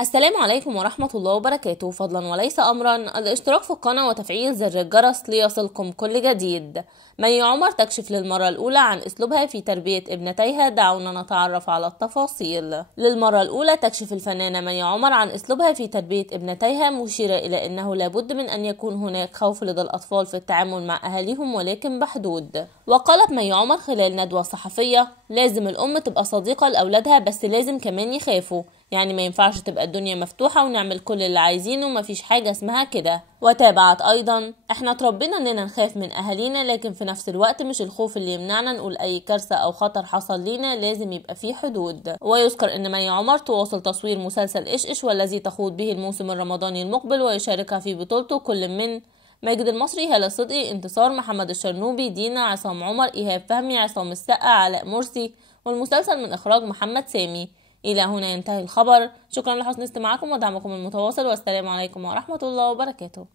السلام عليكم ورحمة الله وبركاته. فضلا وليس أمرا الاشتراك في القناة وتفعيل زر الجرس ليصلكم كل جديد. مي عمر تكشف للمرة الأولى عن أسلوبها في تربية ابنتيها، دعونا نتعرف على التفاصيل. للمرة الأولى تكشف الفنانة مي عمر عن أسلوبها في تربية ابنتيها، مشيرة إلى أنه لابد من أن يكون هناك خوف لدى الأطفال في التعامل مع أهاليهم ولكن بحدود. وقالت مي عمر خلال ندوة صحفية: لازم الأم تبقى صديقة لأولادها، بس لازم كمان يخافوا، يعني ما ينفعش تبقى الدنيا مفتوحة ونعمل كل اللي عايزينه، مفيش حاجة اسمها كده. وتابعت أيضا: احنا اتربينا اننا نخاف من أهالينا، لكن في نفس الوقت مش الخوف اللي يمنعنا نقول أي كارثة أو خطر حصل لينا، لازم يبقى فيه حدود. ويذكر ان مي عمر تواصل تصوير مسلسل إيش إيش والذي تخوض به الموسم الرمضاني المقبل، ويشاركها في بطولته كل من ماجد المصري، هالة صدقي، انتصار، محمد الشرنوبي، دينا، عصام عمر، إيهاب فهمي، عصام السقا، علاء مرسي. والمسلسل من إخراج محمد سامي. إلى هنا ينتهي الخبر. شكرا لحسن استماعكم ودعمكم المتواصل، والسلام عليكم ورحمة الله وبركاته.